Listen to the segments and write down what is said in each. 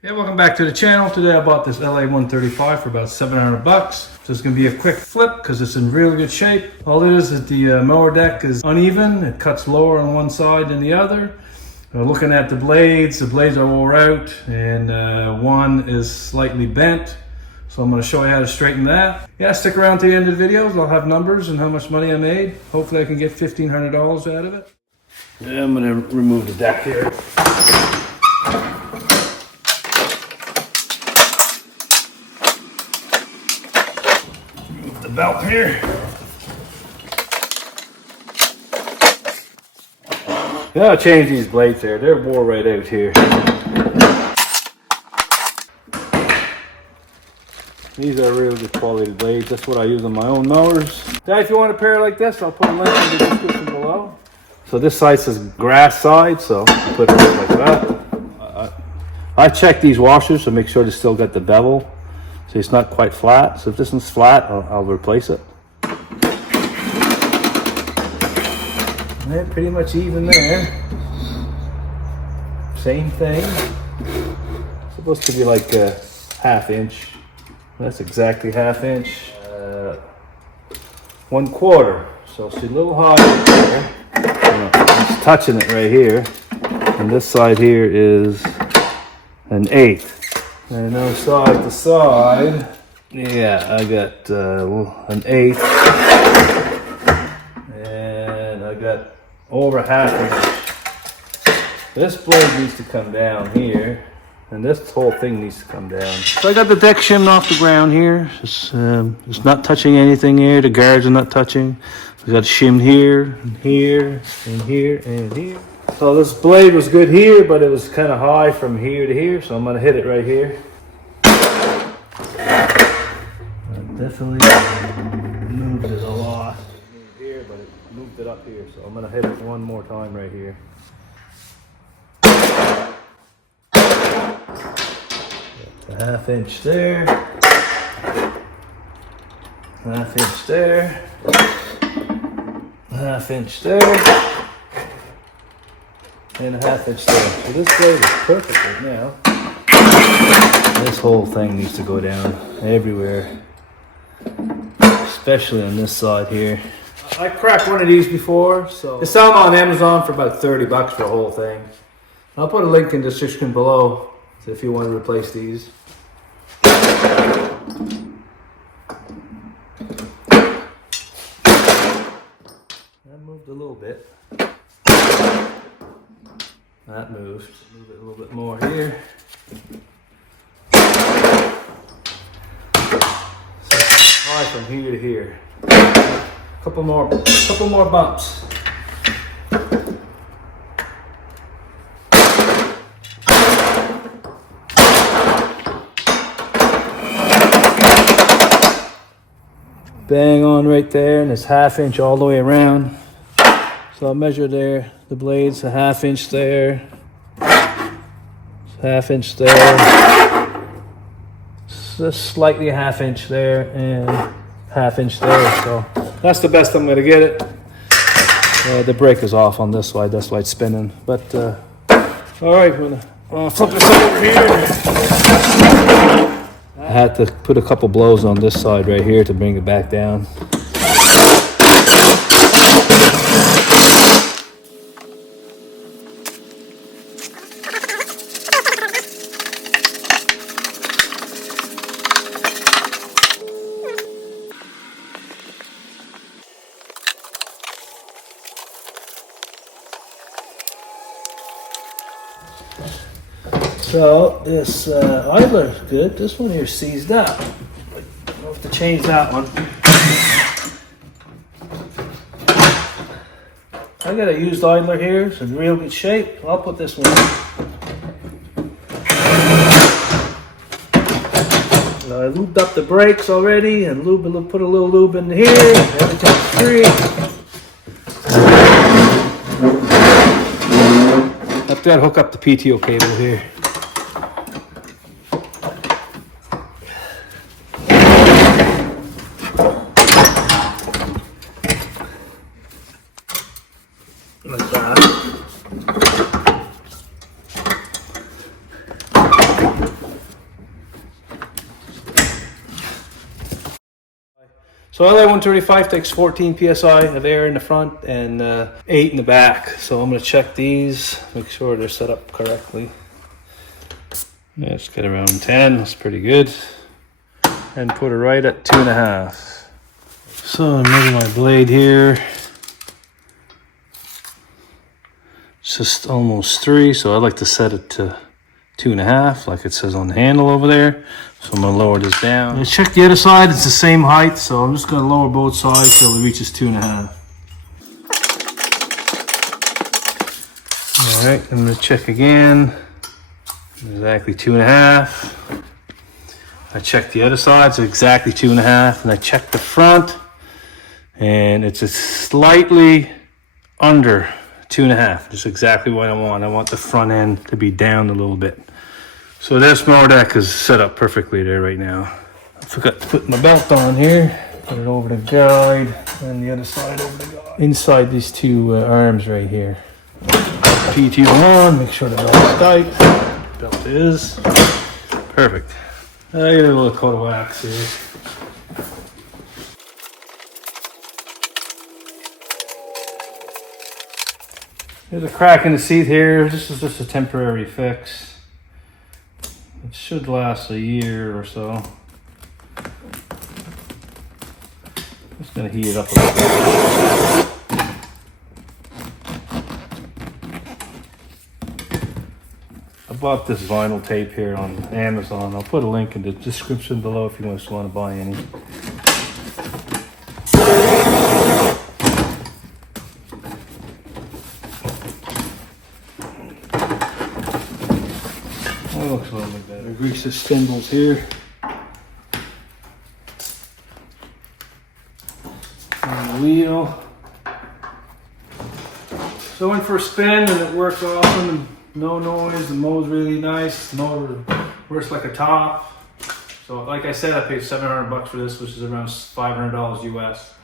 Hey, welcome back to the channel. Today I bought this LA135 for about 700 bucks. So it's going to be a quick flip because it's in really good shape. All it is the mower deck is uneven. It cuts lower on one side than the other. Looking at the blades are wore out and one is slightly bent. So I'm going to show you how to straighten that. Yeah, stick around to the end of the videos. I'll have numbers and how much money I made. Hopefully I can get $1,500 out of it. Yeah, I'm going to remove the deck here. The belt here. Yeah, I'll change these blades there. They're wore right out here. These are really good quality blades. That's what I use on my own mowers. Now, if you want a pair like this, I'll put a link in the description below. So this side says grass side, so I put it like that. I check these washers to make sure they still got the bevel. So it's not quite flat. So if this one's flat, I'll replace it. They're pretty much even there. Same thing. Supposed to be like a ½ inch. That's exactly ½ inch. 1/4. So see a little higher there. It's touching it right here. And this side here is 1/8. And now side to side, yeah, I got 1/8, and I got over ½ inch. This blade needs to come down here, and this whole thing needs to come down. So I got the deck shimmed off the ground here. It's not touching anything here. The guards are not touching. I got shimmed here, and here, and here, and here. So this blade was good here, but it was kind of high from here to here, so I'm going to hit it right here. I definitely moved it a lot. Moved here, but it moved it up here, so I'm going to hit it one more time right here. Got the ½ inch there, ½ inch there, ½ inch there. And ½ inch there. So this blade is perfect right now. This whole thing needs to go down everywhere, especially on this side here. I cracked one of these before, so it's selling on Amazon for about 30 bucks for the whole thing. I'll put a link in the description below if you want to replace these. That moved a little bit. That moved. Move it a little bit more here. So high from here to here. Couple more bumps. Bang on right there, and it's ½ inch all the way around. So I'll measure there, the blades, a ½ inch there, ½ inch there, just slightly a ½ inch there, and ½ inch there. So that's the best I'm going to get it. The brake is off on this side, that's why it's spinning. But all right, I'm going to flip this over here. I had to put a couple blows on this side right here to bring it back down. So this idler is good. This one here seized up. I'll have to change that one. I got a used idler here. It's in real good shape. I'll put this one in. I lubed up the brakes already and put a little lube in here. Everything's free. After that, hook up the PTO cable here. Like that. So LA135 takes 14 psi of air in the front and 8 in the back. So I'm going to check these, make sure they're set up correctly. Yeah, let's get around 10. That's pretty good. And put it right at 2.5. So I'm moving my blade here. It's just almost 3, so I like to set it to 2.5, like it says on the handle over there. So I'm gonna lower this down. And check the other side, it's the same height, so I'm just gonna lower both sides till it reaches 2.5. All right, I'm gonna check again. Exactly 2.5. I check the other side, so exactly 2.5, and I check the front, and it's a slightly under 2.5. Just exactly what I want. I want the front end to be down a little bit. So this mower deck is set up perfectly there right now. I forgot to put my belt on here. Put it over the guide and the other side over the guide. Inside these two arms right here. P2 on, make sure the belt's tight. Belt is perfect. I get a little coat of wax here. There's a crack in the seat here. This is just a temporary fix. It should last a year or so. Just gonna heat it up a little bit. I bought this vinyl tape here on Amazon. I'll put a link in the description below if you just want to buy any. That looks a little bit better. Grease the spindles here. On the wheel. So went for a spin and it works awesome and no noise. The motor's really nice. The motor works like a top. So like I said, I paid $700 for this, which is around $500 US.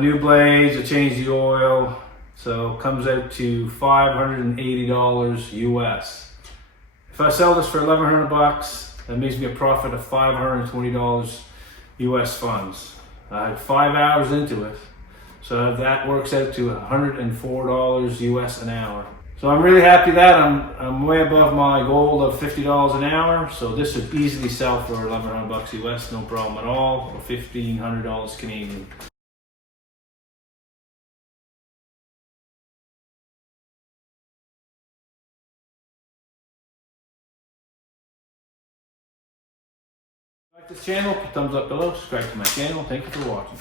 New blades, I changed the oil. So it comes out to $580 US. If I sell this for $1,100, that makes me a profit of $520 US funds. I had 5 hours into it, so that works out to $104 US an hour. So I'm really happy that I'm way above my goal of $50 an hour. So this would easily sell for $1,100 US, no problem at all, or $1,500 Canadian. Like this channel, put thumbs up below, subscribe to my channel. Thank you for watching.